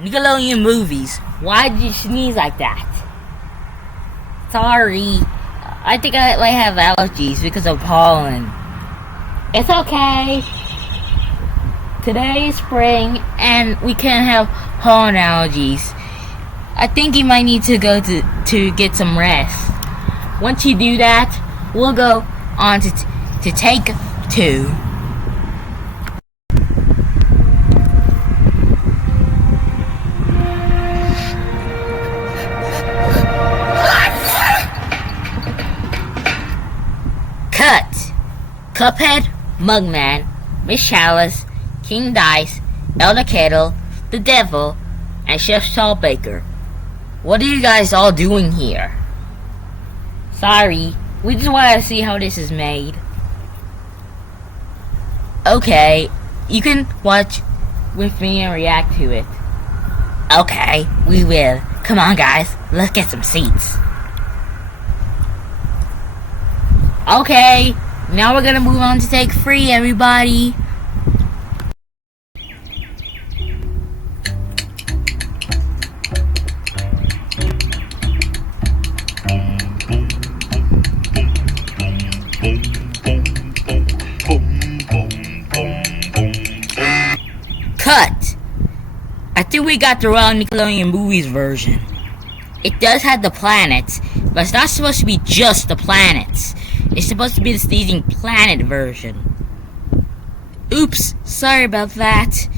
Nickelodeon movies. Why did you sneeze like that? Sorry. I think I might have allergies because of pollen. It's okay. Today is spring and we can't have pollen allergies. I think you might need to go to get some rest. Once you do that, we'll go on to take 2. Cut! Cuphead, Mugman, Miss Chalice, King Dice, Elder Kettle, the Devil, and Chef Saltbaker. What are you guys all doing here? Sorry, we just want to see how this is made. Okay, you can watch with me and react to it. Okay, we will. Come on guys, let's get some seats. Okay, now we're gonna move on to take 3, everybody. Cut! I think we got the wrong Nickelodeon movies version. It does have the planets, but it's not supposed to be just the planets. It's supposed to be the Sneezing Planet version. Oops, sorry about that.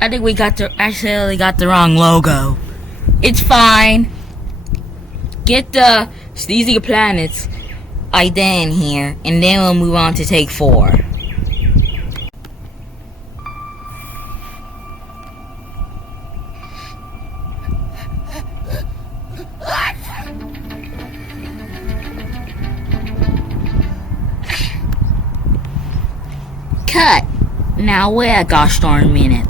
I think we accidentally got the wrong logo. It's fine. Get the Sneezing Planets idea in here, and then we'll move on to take 4. Cut! Now wait a gosh darn minute.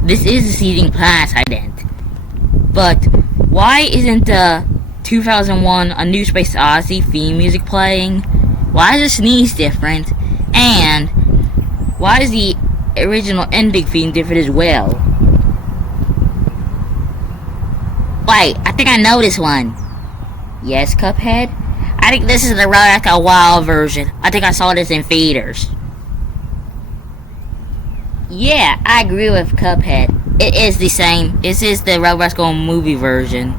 This is the Seeding Planets ident. But why isn't the 2001 A New Space Odyssey theme music playing? Why is the sneeze different? And why is the original ending theme different as well? Wait, I think I know this one. Yes, Cuphead? I think this is the Road After Wild version. I think I saw this in theaters. Yeah, I agree with Cuphead. It is the same. This is the Road Rascal movie version.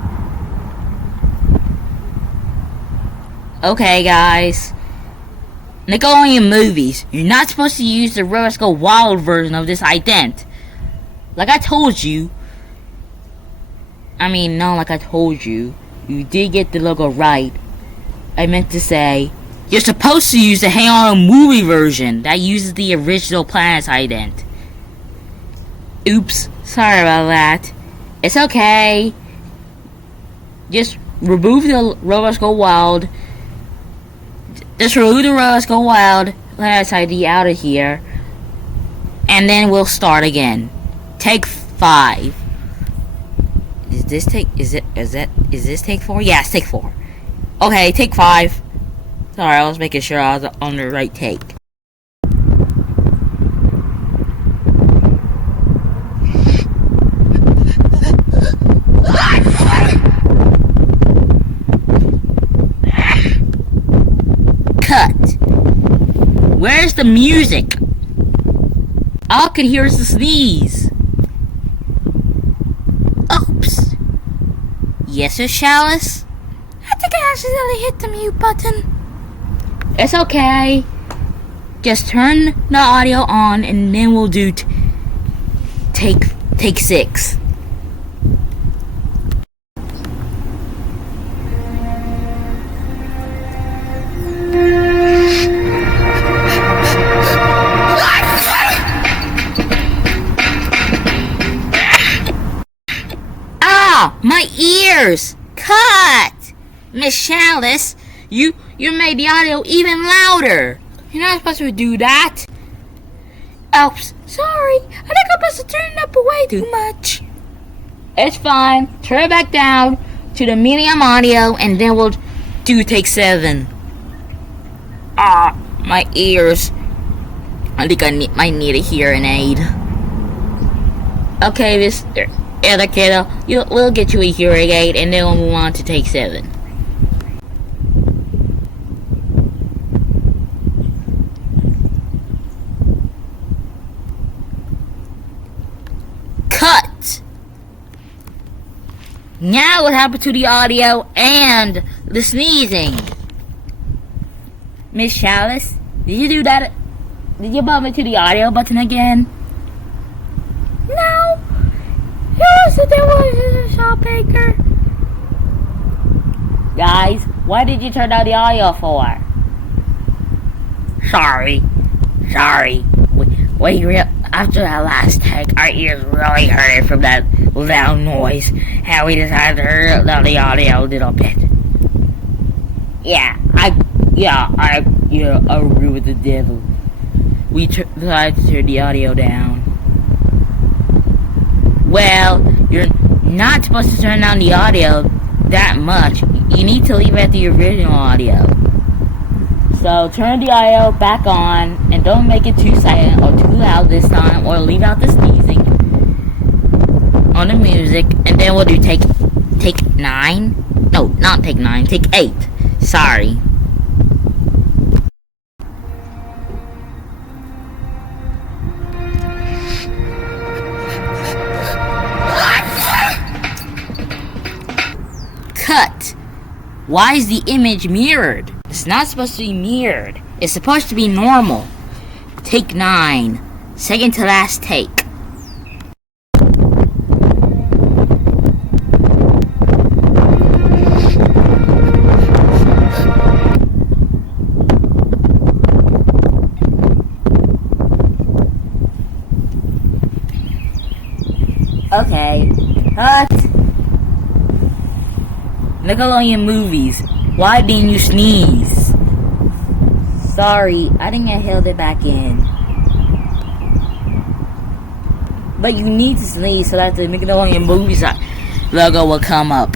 Okay, guys. Nickelodeon movies. You're not supposed to use the Road Rascal Wild version of this ident. Like I told you. Not like I told you. You did get the logo right. I meant to say, you're supposed to use the Hang On movie version that uses the original Planets ident. Oops, sorry about that. It's okay. Just remove the Road Rascal Wild. Just remove the Road Rascal Wild Planets ID out of here. And then we'll start again. Take 5. Is this take 4? Yeah, it's take 4. Okay, take 5. Sorry, I was making sure I was on the right take. Cut. Where's the music? All I can hear is the sneeze. Oops. Yes, Sir Chalice? I think I accidentally hit the mute button. It's okay. Just turn the audio on and then we'll do take 6. Ah, my ears! Cut! Miss Chalice, you made the audio even louder. You're not supposed to do that. Oops, sorry. I think I'm supposed to turn it up way too much. It's fine. Turn it back down to the medium audio and then we'll do take 7. Ah, my ears. I think I might need a hearing aid. Okay, Mr. Educator, we'll get you a hearing aid and then we'll move on to take 7. Cut! Now what happened to the audio and the sneezing? Miss Chalice, did you do that? Did you bump into the audio button again? No. Yes, there was a shop baker. Guys, why did you turn down the audio for? Sorry. After that last take, our ears really hurt from that loud noise, and we decided to turn down the audio a little bit. I agree with the devil. We decided to turn the audio down. Well, you're not supposed to turn down the audio that much. You need to leave at the original audio. So turn the audio back on and don't make it too silent or too loud this time, or leave out the sneezing on the music. And then we'll do take 9. No, not take 9. Take 8. Sorry. Cut. Why is the image mirrored? It's not supposed to be mirrored. It's supposed to be normal. Take 9. Second to last take. Okay. Cut. Nickelodeon movies. Why didn't you sneeze? Sorry, I think I held it back in. But you need to sneeze so that the Nickelodeon movies logo will come up.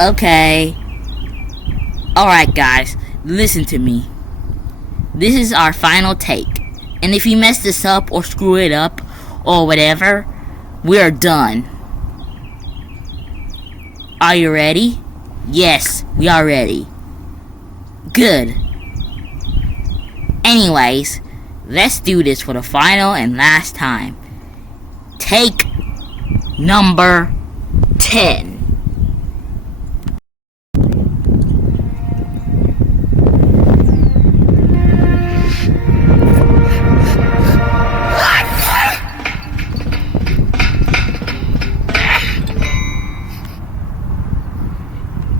Okay. Alright guys, listen to me. This is our final take. And if you mess this up or screw it up or whatever, we're done. Are you ready? Yes, we are ready. Good. Anyways, let's do this for the final and last time. Take number 10.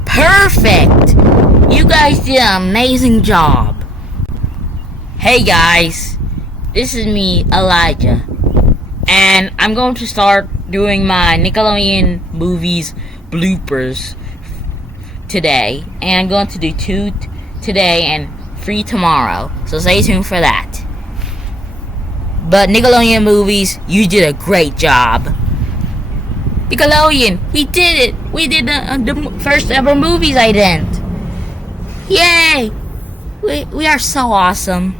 Perfect! You guys did an amazing job. Hey guys, this is me, Elijah, and I'm going to start doing my Nickelodeon movies bloopers today, and I'm going to do 2 today and 3 tomorrow, so stay tuned for that. But Nickelodeon movies, you did a great job. Nickelodeon, we did it! We did the first ever movies ident. Yay! We are so awesome.